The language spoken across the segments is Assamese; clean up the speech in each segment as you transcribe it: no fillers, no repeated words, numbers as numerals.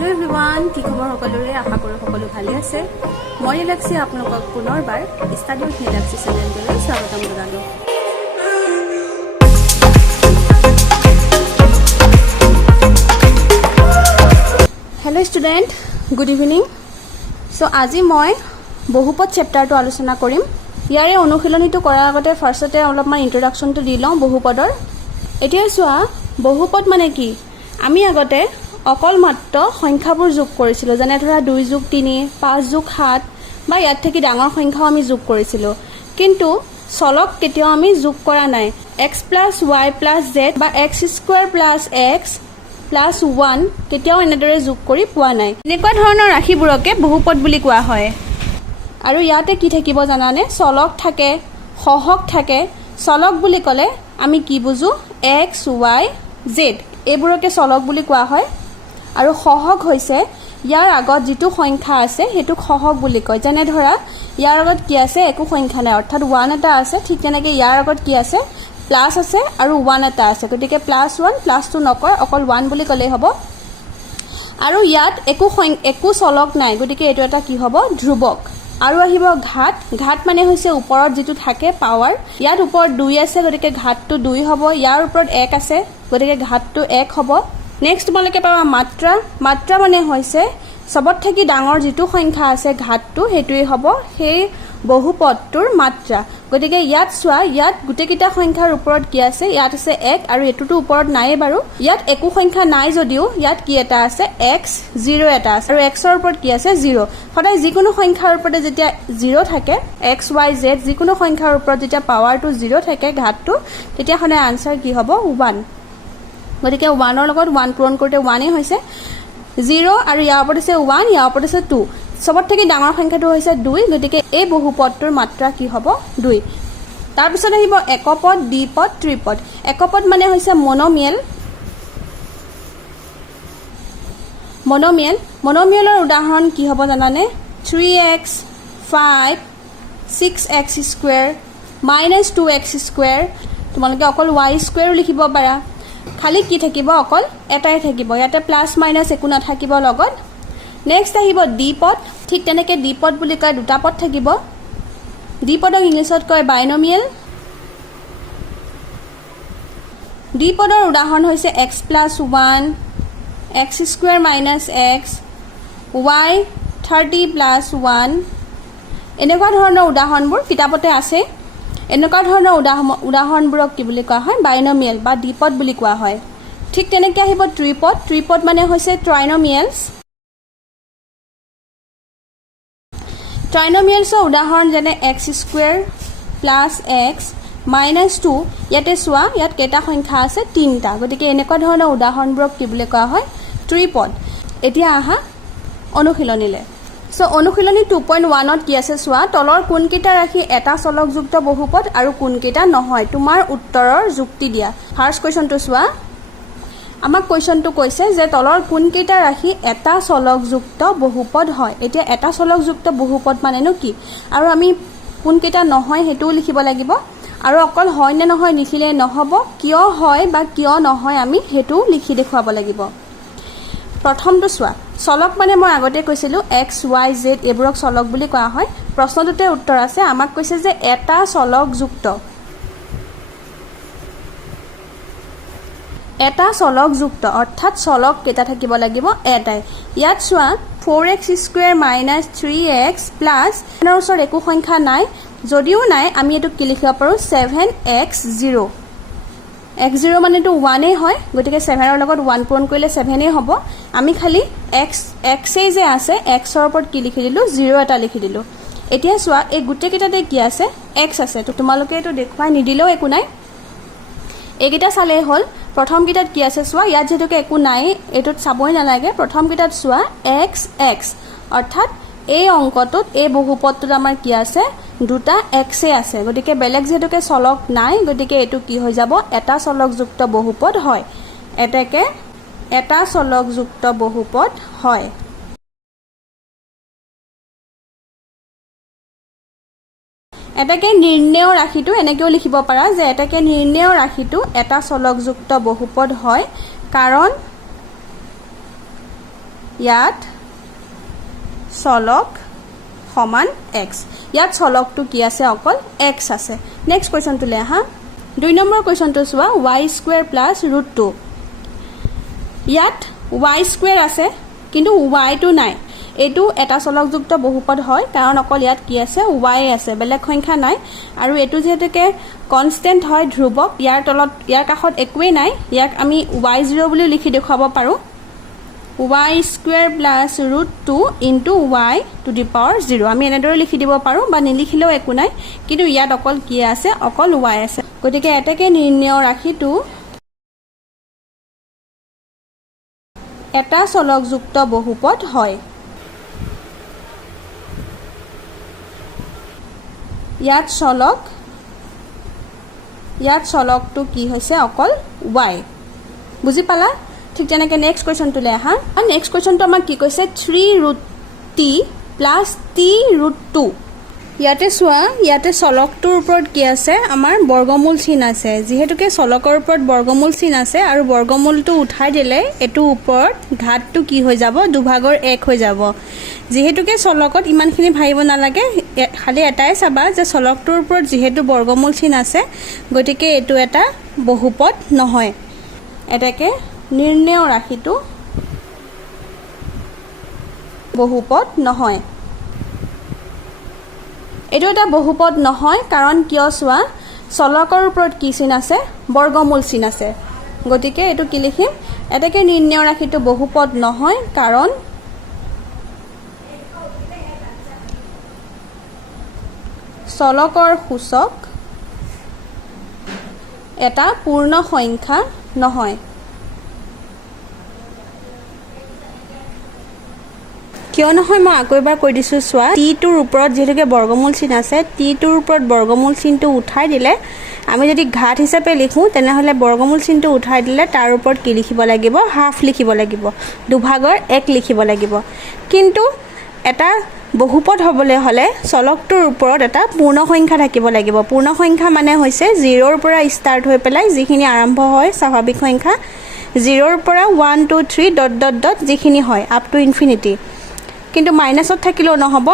हेलो एवरीवन কি খবৰ সকলোৰে আশা কৰো সকলো ভালে আছে মই ইলাক্সি আপোনালোকক পুনৰবাৰ ষ্টাডি উইথ ইলাক্সি চেনেললৈ স্বাগতম জনালো hello student good evening so আজি মই বহুপদ চেপ্টাৰটো আলোচনা কৰিম ইয়াৰে অনুশীলনীটো কৰাৰ আগতে ফাৰ্ষ্টতে অলপমান ইন্ট্ৰোডাকশনটো দি লওঁ বহুপদৰ এতিয়া চোৱা বহুপদ মানে কি আমি আগতে অকল মাত্ৰ সংখ্যাবোৰ যোগ কৰিছিলো যেনে ধৰা 2 যোগ 3 5 যোগ 7 বা ইয়াত থেকে ডাঙৰ সংখ্যাও আমি যোগ কৰিছিলো কিন্তু চলক কেতিয়াও আমি যোগ কৰা নাই x + y + z বা x² + x + 1 কেতিয়াও এনেদৰে যোগ কৰি পোৱা নাই এনেকুৱা ধৰণৰ ৰাশিবোৰকে বহুপদ বুলি কোৱা হয় আৰু ইয়াতে কি থাকিব জানানে চলক থাকে সহগ থাকে চলক বুলি ক'লে আমি কি বুজো x y z এইবোৰকে চলক বুলি কোৱা হয় আৰু সহগ হৈছে ইয়াৰ আগত যেটো সংখ্যা আছে হেতু সহগ বুলি কয় যেনে ধৰা ইয়াৰ আগত কি আছে একো সংখ্যা নাই অৰ্থাৎ 1 এটা আছে ঠিক তেনেকৈ ইয়াৰ আগত কি আছে প্লাস আছে আৰু 1 এটা আছে গতিকে +1 +2 নকয় অকল 1 বুলি ক'লে হ'ব আৰু ইয়াত একো চলক নাই গতিকে এটো এটা কি হ'ব ধ্ৰুৱক আৰু আহিব ঘাত মানে হৈছে ওপৰত যেটো থাকে পাৱাৰ ইয়াত ওপৰত 2 আছে গতিকে ঘাতটো 2 হ'ব ইয়াৰ ওপৰত 1 আছে গতিকে ঘাতটো 1 হ'ব নেক্সট তোমালোকে পাবা মাত্ৰা মানে হৈছে সবত থেকে ডাঙৰ যেটো সংখ্যা আছে ঘাতটো হেতুই হ'ব সেই বহুপদটোৰ মাত্ৰা গতিকে ইয়াত চোৱা ইয়াত গুটেকিটা সংখ্যাৰ ওপৰত কি আছে ইয়াত আছে 1 আৰু এটোটো ওপৰত নাই বাৰু ইয়াত একো সংখ্যা নাই যদিও ইয়াত কি এটা আছে x 0 এটা আছে আৰু x ৰ ওপৰত কি আছে 0 সদায় যিকোনো সংখ্যাৰ ওপৰতে যেতিয়া 0 থাকে x y z যিকোনো সংখ্যাৰ ওপৰত যেতিয়া পাৱাৰটো 0 থাকে ঘাতটো তেতিয়া হনে আনসাৰ কি হ'ব 1 গতিকে 1 ৰ লগত 1 পূৰণ কৰোতে 1 এ হৈছে 0 আৰু ইয়াৰ ওপৰত আছে 1 ইয়াৰ ওপৰত আছে 2 সবত থেকে ডাঙৰ সংখ্যাটো হৈছে 2 গতিকে এই বহুপদটোৰ মাত্ৰা কি হ'ব 2 তাৰ পিছত আহিব একপদ দ্বিপদ ত্ৰিপদ একপদ মানে হৈছে মনোমিয়েলৰ উদাহৰণ কি হ'ব জানানে 3x 5 6x² - 2x² তোমালোকে অকল y² লিখিব পাৰা খালি কি থাকিব অকল এটাই থাকিব ইয়াতে প্লাস মাইনাস একো নাথাকিব লগত নেক্সট আহিব দ্বিপদ ঠিক তেনেকৈ দ্বিপদ বুলি কয় দুটা পদ থাকিব দ্বিপদক ইংলিছত কয় বাইনমিয়েল দ্বিপদৰ উদাহৰণ হৈছে x + 1 x² - x y 30 + 1 এনেকুৱা ধৰণৰ উদাহৰণবোৰ কিতাপতে আছে এনেকুৱা ধৰণৰ উদাহৰণবোৰক কি বুলি কোৱা হয় বাইনমিয়েল বা দ্বিপদ বুলি কোৱা হয় ঠিক তেনেকৈ আহিব ত্ৰিপদ মানে হৈছে ট্ৰাইনমিয়েলছৰ উদাহৰণ যেনে x² + x - 2 ইয়াতে চোৱা ইয়াত কেইটা সংখ্যা আছে 3টা গতিকে এনেকুৱা ধৰণৰ উদাহৰণবোৰক কি বুলি কোৱা হয় ত্ৰিপদ এতিয়া আহা অনুশীলনীলে সো অনুশীলনী 2.1 ত কি আছে চোৱা তলৰ কোনকেইটা ৰাখি এটা চলকযুক্ত বহুপদ আৰু কোনকেইটা নহয় তোমাৰ উত্তৰৰ যুক্তি দিয়া ফাৰ্স্ট কোৱেশ্চনটো চোৱা আমাক কোৱেশ্চনটো কৈছে যে তলৰ কোনকেইটা ৰাখি এটা চলকযুক্ত বহুপদ হয় এতিয়া এটা চলকযুক্ত বহুপদ মানেনো কি আৰু আমি কোনকেইটা নহয় হেতুও লিখিব লাগিব আৰু অকল হয় নে নহয় লিখিলে নহব কিয় হয় বা কিয় নহয় আমি হেতু লিখি দেখুৱাব লাগিব প্ৰথমটো চোৱা চলক মানে মই আগতে কৈছিলো x y z এবোৰক চলক বুলি কোৱা হয় প্ৰশ্নটোতে উত্তৰ আছে আমাক কৈছে যে এটা চলকযুক্ত অৰ্থাৎ চলক কেইটা থাকিব লাগিব এটাই ইয়াত চোৱা 4x² - 3x প্লাস এনৰ ওচৰত একো সংখ্যা নাই যদিও নাই আমি এটো কি লিখিব পাৰো 7x0 x0 মানেটো 1 এ হয় গতিকে 7 ৰ লগত 1 পূৰণ কৰিলে 7 এ হ'ব আমি খালি x এ যে আছে x ৰ ওপৰত কি লিখি দিলো 0 এটা লিখি দিলো এতিয়া চোৱা এই গুটে কেইটাতে কি আছে x আছে তো তোমালোকে এটো দেখুৱাই নিদিলেও একো নাই এইকেইটা চালে হ'ল প্ৰথম কেইটাত কি আছে চোৱা ইয়াত যেটোকে একো নাই এটোত চাবই নালাগে প্ৰথম কেইটাত চোৱা x অৰ্থাৎ এই অংকটোত এই বহুপদটোত আমাৰ কি আছে দুটা x এ আছে গতিকে বেলেগ যেটোকে চলক নাই গতিকে এটো কি হৈ যাব এটা চলকযুক্ত বহুপদ হয় এটাকে এটা চলকযুক্ত বহুপদ হয় এটাকে নিৰ্ণয় ৰাশিটো এনেকেও লিখিব পাৰা যে এটাকে নিৰ্ণয় ৰাশিটো এটা চলকযুক্ত বহুপদ হয় কাৰণ ইয়াত চলক সমান x ইয়াত চলকটো কি আছে অকল x আছে নেক্সট কোৱেশ্চনটো লে হা 2 নম্বৰ কোৱেশ্চনটো চোৱা y² + √2 ইয়াত y² আছে কিন্তু y টো নাই এটো এটা চলকযুক্ত বহুপদ হয় কাৰণ অকল ইয়াত কি আছে y আছে বেলেগ সংখ্যা নাই আৰু এটো যেহেতুকে কনস্ট্যান্ট হয় ধ্ৰুৱক ইয়াৰ তলত ইয়াৰ কাষত একোৱেই নাই ইয়াক আমি y0 বুলি লিখি দেখাব পাৰো y² + √2 into y to the power 0 আমি এনেদৰে লিখি দিব পাৰো বা নিলিখিলেও একো নাই কিন্তু ইয়াত অকল কি আছে অকল y আছে গতিকে এটাকে নিৰ্ণয় ৰাখিটো এটা চলকযুক্ত বহুপদ হয় ইয়াত চলকটো কি হৈছে অকল y বুজি পালা ঠিক তেনেকৈ নেক্সট কোৱেশ্চনটো লে আহা আৰু নেক্সট কোৱেশ্চনটো আমাক কি কৈছে 3√t + t√2 ইয়াতে চোৱা ইয়াতে চলকটোৰ ওপৰত কি আছে আমাৰ বৰ্গমূল চিন আছে যেহেতুকে চলকৰ ওপৰত বৰ্গমূল চিন আছে আৰু বৰ্গমূলটো উঠাই দিলে এটো ওপৰত ঘাতটো কি হৈ যাব দুভাগৰ 1 হৈ যাব যেহেতুকে চলকত ইমানখিনি ভাবিব নালাগে খালি এটাই চাবা যে চলকটোৰ ওপৰত যেহেতু বৰ্গমূল চিন আছে গতিকে এটো এটা বহুপদ নহয় এটাকে নিৰ্ণয় ৰাখিটো বহুপদ নহয় এটো এটা বহুপদ নহয় কাৰণ কিয় চোৱা চলকৰ ওপৰত কি চিন আছে বৰ্গমূল চিন আছে গতিকে এটো কি লিখিম এটাকে নিৰ্ণয় ৰাখিটো বহুপদ নহয় কাৰণ চলকৰ সূচক এটা পূৰ্ণ সংখ্যা নহয় কিয় নহয় মই আকৌ এবাৰ কৈ দিছো চোৱা t টোৰ ওপৰত যেহেতুকে বৰ্গমূল চিন আছে t টোৰ ওপৰত বৰ্গমূল চিনটো উঠাই দিলে আমি যদি ঘাত হিচাপে লিখো তেনেহলে বৰ্গমূল চিনটো উঠাই দিলে তাৰ ওপৰত কি লিখিব লাগিব হাফ লিখিব লাগিব দুভাগৰ 1 লিখিব লাগিব কিন্তু এটা বহুপদ হ'বলৈ হলে চলকটোৰ ওপৰত এটা পূৰ্ণ সংখ্যা থাকিব লাগিব পূৰ্ণ সংখ্যা মানে হৈছে 0 ৰ পৰা ষ্টাৰ্ট হৈ পেলাই যিখিনি আৰম্ভ হয় স্বাভাৱিক সংখ্যা 0 ৰ পৰা 1 2 3 ডট ডট ডট যিখিনি হয় আপ টু ইনফিনিটি কিন্তু মাইনাসত থাকিলেও নহব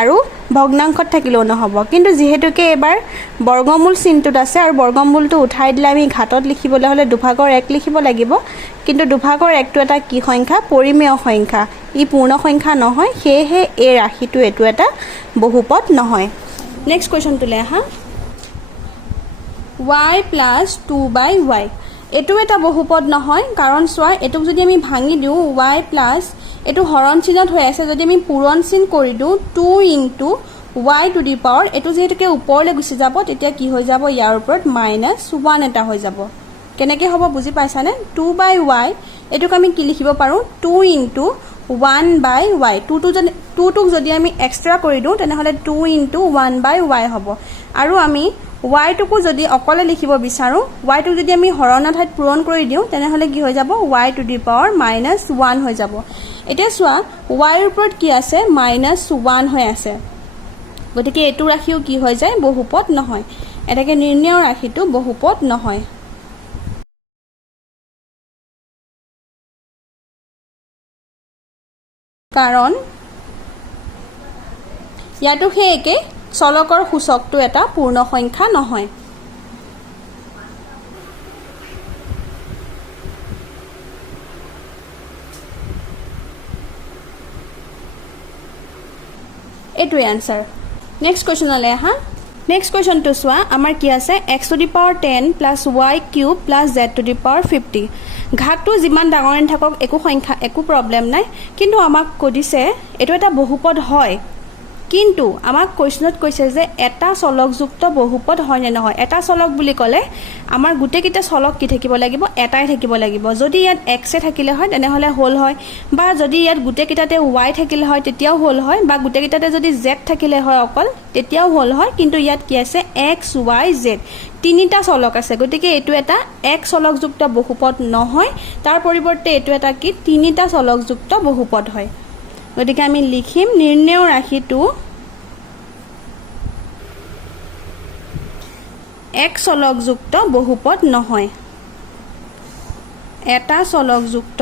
আৰু ভগ্নাংশত থাকিলেও নহব কিন্তু যেহেতুকে এবাৰ বৰ্গমূল চিনটোত আছে আৰু বৰ্গমূলটো উঠাই দিলে আমি ঘাতত লিখিবলৈ হলে দুভাগৰ 1 লিখিব লাগিব কিন্তু দুভাগৰ 1 টো এটা কি সংখ্যা পৰিমেয় সংখ্যা ই পূৰ্ণ সংখ্যা নহয় সেয়ে এই ৰাশিটো এটো এটা বহুপদ নহয় নেক্সট কোৱেশ্চনটো লে আহা y + 2/y এটো এটা বহুপদ নহয় কাৰণ চোৱা এটোক যদি আমি ভাঙি দিও y প্লাস এটো হৰণ চিহ্নত হৈ আছে যদি আমি পূৰণ চিন কৰি দিও 2 into y to the power এটো যেহেতুকে ওপৰলৈ গুচি যাব তেতিয়া কি হৈ যাব ইয়াৰ ওপৰত -1 এটা হৈ যাব কেনেকৈ হ'ব বুজি পাইছানে 2/y এটোক আমি কি লিখিব পাৰো 2 into 1/y 2 টোক যদি আমি এক্সট্ৰা কৰি দিও তেনেহলে 2 into 1/y হ'ব আৰু আমি y টোকো যদি অকলে লিখিব বিচাৰো y টোক যদি আমি হৰণৰ ঠাইত পূৰণ কৰি দিও তেনেহলে কি হৈ যাব y to the power -1 হৈ যাব এতিয়া চোৱা y ৰ ওপৰত কি আছে -1 হৈ আছে গতিকে এটো ৰাখিও কি হৈ যায় বহুপদ নহয় এটাকে নিৰ্ণয় ৰাখিটো বহুপদ নহয় কাৰণ ইয়াটো হেকে চলকৰ সূচকটো এটা পূৰ্ণ সংখ্যা নহয় এটো आंसर नेक्स्ट क्वेश्चन ले हा नेक्स्ट क्वेश्चन तो सोआ আমাৰ কি আছে x to the power 10 plus y cube plus z to the power 50 ঘাতটো যিমান ডাঙৰ থাকক একো সংখ্যা একো প্ৰবলেম নাই কিন্তু আমাক কদিছে এটো এটা বহুপদ হয় কিন্তু আমাক কোৱেশ্চনত কৈছে যে এটা চলকযুক্ত বহুপদ হয় নে নহয় এটা চলক বুলি কলে আমাৰ গুটে কিটা চলক কি থাকিব লাগিব এটাই থাকিব লাগিব যদি ইয়াত x এ থাকিলে হয় তেনেহলে হোল হয় বা যদি ইয়াত গুটে কিটাতে y থাকিলে হয় তেতিয়াও হোল হয় বা গুটে কিটাতে যদি z থাকিলে হয় অকল তেতিয়াও হোল হয় কিন্তু ইয়াত কি আছে x y z তিনিটা চলক আছে গতিকে এটো এটা এক চলকযুক্ত বহুপদ নহয় তাৰ পৰিৱৰ্তে এটো এটা কি তিনিটা চলকযুক্ত বহুপদ হয় গতিকে আমি লিখিম নিৰ্ণয় ৰাশিটো এক চলকযুক্ত বহুপদ নহয় এটা চলকযুক্ত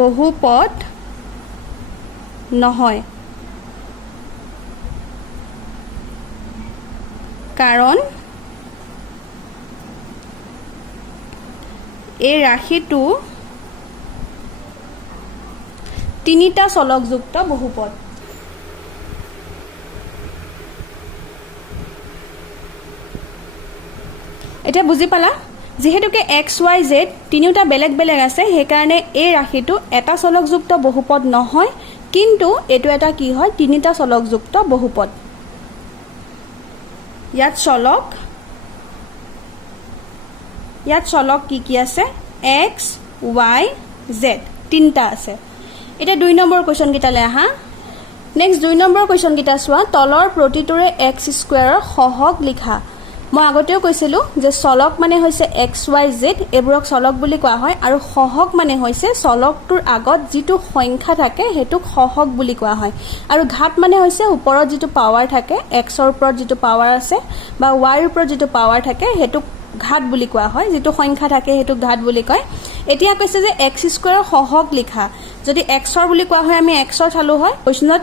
বহুপদ নহয় কাৰণ এই ৰাশিটো তিনিটা চলকযুক্ত বহুপদ এটা বুজি পালা যেহেতুকে এক্স ওয়াই জেড তিনিটা বেলেগ বেলেগ আছে সেইকাৰণে এই ৰাশিটো এটা চলকযুক্ত বহুপদ নহয় কিন্তু এটো এটা কি হয় তিনিটা চলকযুক্ত বহুপদ ইয়াত চলক কি আছে এক্স ওয়াই জেড তিনিটা আছে এটা 2 নম্বৰ কোৱেশ্চন কিটালে আহা নেক্সট 2 নম্বৰ কোৱেশ্চন কিটা চোৱা তলৰ প্ৰতিটোৰে x স্কয়াৰৰ সহগ লিখা মই আগতেও কৈছিলো যে চলক মানে হৈছে x y z এবোৰক চলক বুলি কোৱা হয় আৰু সহগ মানে হৈছে চলকটোৰ আগত যিটো সংখ্যা থাকে হেতুক সহগ বুলি কোৱা হয় আৰু ঘাত মানে হৈছে ওপৰত যিটো পাৱাৰ থাকে x ৰ ওপৰত যিটো পাৱাৰ আছে বা y ৰ ওপৰত যিটো পাৱাৰ থাকে হেতুক ঘাত বুলি কোৱা হয় যিটো সংখ্যা থাকে হেতুক ঘাত বুলি কয় এতিয়া কৈছে যে x স্কয়াৰৰ সহগ লিখা যদি x ৰ বুলি কোৱা হয় আমি x ৰ চালু হয় কোৱেশ্চনত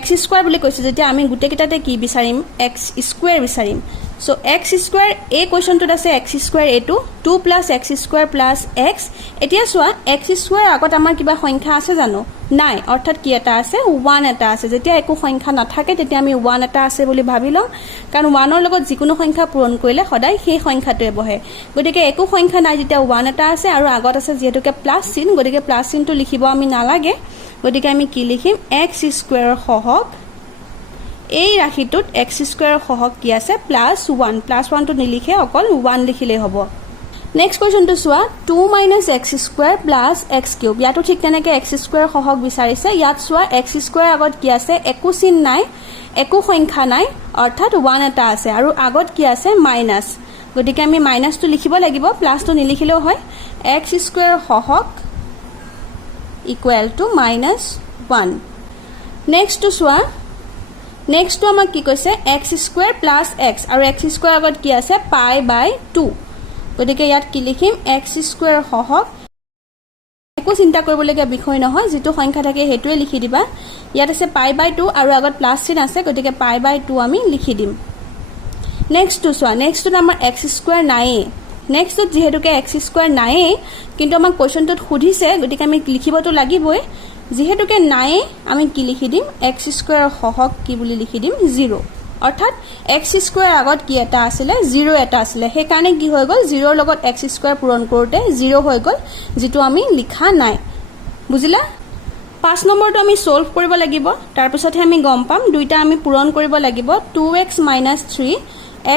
x স্কয়াৰ বুলি কৈছে যেতিয়া আমি গুটে কিটাতে কি বিচাৰিম x স্কয়াৰ বিচাৰিম So x square a question to আছে x square a2 2 plus x square plus x এতিয়া সোয়া x square আগত আমাৰ কিবা সংখ্যা আছে জানো নাই অৰ্থাৎ কি এটা আছে 1 এটা আছে যেতিয়া একো সংখ্যা নাথাকে তেতিয়া আমি 1 এটা আছে বুলি ভাবি লওঁ কাৰণ 1 ৰ লগত যিকোনো সংখ্যা পূৰণ কৰিলে সদায় সেই সংখ্যাটোৱে বহে গতিকে একো সংখ্যা নাই যেতিয়া 1 এটা আছে আৰু আগত আছে যেহেতুকে প্লাস চিন গতিকে প্লাস চিনটো লিখিব আমি নালাগে গতিকে আমি কি লিখিম x square সহগ এই ৰাশিটোত x স্কয়াৰ সহগ কি আছে +1 টো নিলিখে অকল 1 লিখিলে হ'ব নেক্সট কোৱেশ্চন টো সোৱা 2 - x স্কয়াৰ + x কিউব ইয়াটো ঠিক তেনেকে x স্কয়াৰ সহগ বিচাৰিছে ইয়াত সোৱা x স্কয়াৰ আগত কি আছে একো চিন নাই একো সংখ্যা নাই অৰ্থাৎ 1 এটা আছে আৰু আগত কি আছে মাইনাস গতিকে আমি মাইনাস টো লিখিব লাগিব প্লাস টো নিলিখিলেও হয় x স্কয়াৰ সহগ = -1 নেক্সট টো সোৱা Next to আমাক কি কৈছে x square plus x আৰু x square আগত কি আছে pi/2 গতিকে ইয়াত কি লিখিম x square সহগ একো চিন্তা কৰিবলগীয়া বিষয় নহয় যেটো সংখ্যা থাকে হেতুৱে লিখি দিবা ইয়াত আছে pi/2 আৰু আগত প্লাস চিন আছে গতিকে pi/2 আমি লিখি দিম নেক্সট টু সোৱা নেক্সট টু আমাৰ x square নাই নেক্সট টু যেহেতুকে x square নাই কিন্তু আমাক কোৱেশ্চনটোত সুধিছে গতিকে আমি লিখিবটো লাগিবই যেহেতুকে নাই আমি কি লিখি দিম x স্কয়াৰ সহগ কি বুলি লিখি দিম 0 অৰ্থাৎ x স্কয়াৰ আগত কি এটা আছিল 0 এটা আছিল হে কাৰণে কি হৈ গল 0 ৰ লগত x স্কয়াৰ পূৰণ কৰোতে 0 হৈ গল যেটো আমি লিখা নাই বুজিলা 5 নম্বৰটো আমি সলভ কৰিব লাগিব তাৰ পিছতহে আমি গম পাম দুইটা আমি পূৰণ কৰিব লাগিব 2x - 3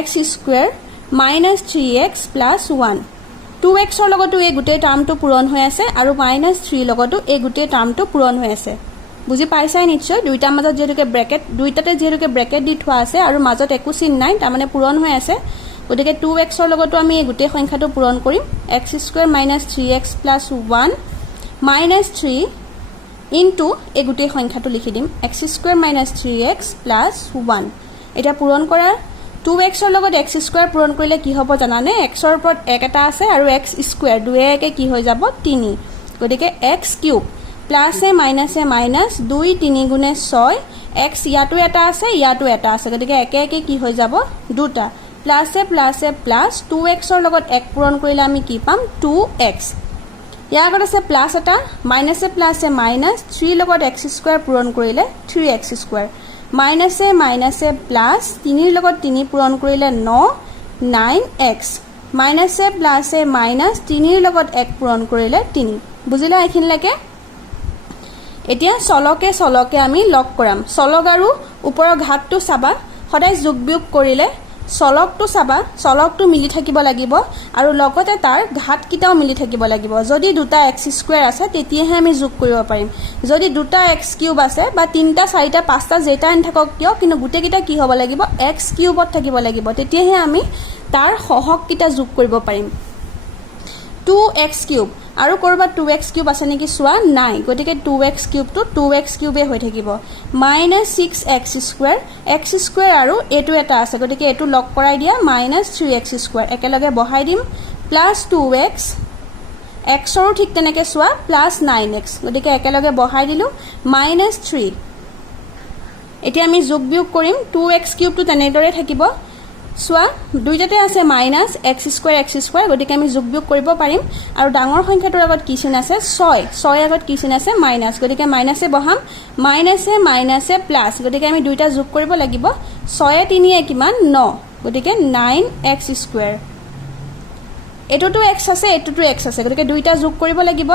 x square - 3x + 1 2x ৰ লগতো এই গুটে টাৰ্মটো পূৰণ হৈ আছে আৰু -3 লগতো এই গুটে টাৰ্মটো পূৰণ হৈ আছে বুজি পাইছাই নিশ্চয় দুইটা মাজত যেহেতুকে ব্ৰেকেট দুইটাতে যেহেতুকে ব্ৰেকেট দি থোৱা আছে আৰু মাজত একো চিন নাই তাৰ মানে পূৰণ হৈ আছে গতিকে 2x ৰ লগতো আমি এই গুটে সংখ্যাটো পূৰণ কৰিম x স্কয়াৰ - 3x + 1 -3 ইনটু এই গুটে সংখ্যাটো লিখি দিম x স্কয়াৰ - 3x + 1 এটা পূৰণ কৰা 2x ৰ লগত x স্কয়াৰ পূৰণ কৰিলে কি হ'ব জানানে x ৰ ওপৰত 1 এটা আছে আৰু x স্কয়াৰ দুয়ে একে কি হৈ যাব 3 গতিকে x কিউব প্লাসে মাইনাসে মাইনাস 2 3 গুণে 6 x ইয়াটো এটা আছে ইয়াটো এটা আছে গতিকে একে একে কি হৈ যাব দুটা প্লাসে প্লাসে প্লাস 2x ৰ লগত 1 পূৰণ কৰিলে আমি কি পাম 2x ইয়াৰ আগত আছে প্লাস এটা মাইনাসে প্লাসে মাইনাস 3 লগত x স্কয়াৰ পূৰণ কৰিলে 3x স্কয়াৰ মাইনাসে মাইনাসে প্লাস 3 ৰ লগত 3 পূৰণ কৰিলে 9x মাইনাসে প্লাসে মাইনাস 3 ৰ লগত 1 পূৰণ কৰিলে 3 বুজিলা এখিনলৈকে এতিয়া চলকে আমি লগ কৰাম চলক আৰু ওপৰৰ ঘাতটো চাবা সদায় যোগ বিয়োগ কৰিলে চলকটো চাবা চলকটো মিলি থাকিব লাগিব আৰু লগতে তাৰ ঘাত কিটাও মিলি থাকিব লাগিব যদি দুটা x স্কয়াৰ আছে তেতিয়াহে আমি যোগ কৰিব পাৰিম যদি দুটা x কিউব আছে বা তিনটা চাৰিটা পাঁচটা যেটা আন থাকক কিয় কিন্তু গুটে কিটা কি হ'ব লাগিব x কিউবত থাকিব লাগিব তেতিয়াহে আমি তাৰ সহগ কিটা যোগ কৰিব পাৰিম 2x কিউব আৰু কৰবা 2x কিউব আছে নেকি সোৱা নাই গতিকে 2x কিউব তো 2x কিউবে হৈ থাকিব -6x স্কয়াৰ x স্কয়াৰ আৰু এটো এটা আছে গতিকে এটো লগ কৰাই দিয়া -3x স্কয়াৰ একেলগে বহাই দিম +2x এক্সৰো ঠিক তেনেকৈ চোৱা প্লাছ 9x গতিকে একেলগে বহাই দিলোঁ -3 এতিয়া আমি যোগ বিয়োগ কৰিম 2x কিউবটো তেনেদৰে থাকিব চোৱা দুইটাতে আছে -x² গতিকে আমি যোগ বিয়োগ কৰিব পাৰিম আৰু ডাঙৰ সংখ্যাটোৰ আগত কি চিন আছে 6 আগত কি চিন আছে মাইনাছ গতিকে মাইনাছে বহাম মাইনাছে প্লাছ গতিকে আমি দুইটা যোগ কৰিব লাগিব 6 3 কিমান 9 গতিকে 9x² এটোটো x আছে এটোটো x আছে গতিকে দুইটা যোগ কৰিব লাগিব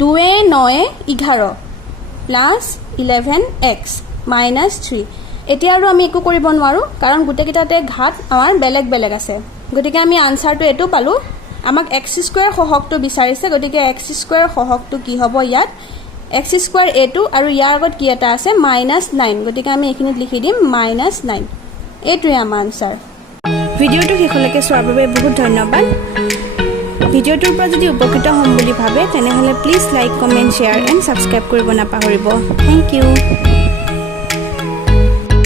2 9 11 প্লাছ 11x -3 এতিয়া আৰু আমি একো কৰিব নোৱাৰো কাৰণ গুটেকিটাতে ঘাত আমাৰ বেলেগ বেলেগ আছে গতিকে আমি আনসাৰটো এটো পালো আমাক x² সহগটো বিচাৰিছে গতিকে x² সহগটো কি হ'ব ইয়াত x² এটো আৰু ইয়াৰ আগত কি এটা আছে -9 গতিকে আমি এখিনিত লিখি দিম -9 এটোই আমাৰ আনসাৰ ভিডিওটো শেষলৈকে চোৱাৰ বাবে বহুত ধন্যবাদ ভিডিওটোৰ পৰা যদি উপকৃত হ'ম বুলি ভাবে তেনেহলে please like comment share and subscribe কৰিব নাপাহৰিব থ্যাংক ইউ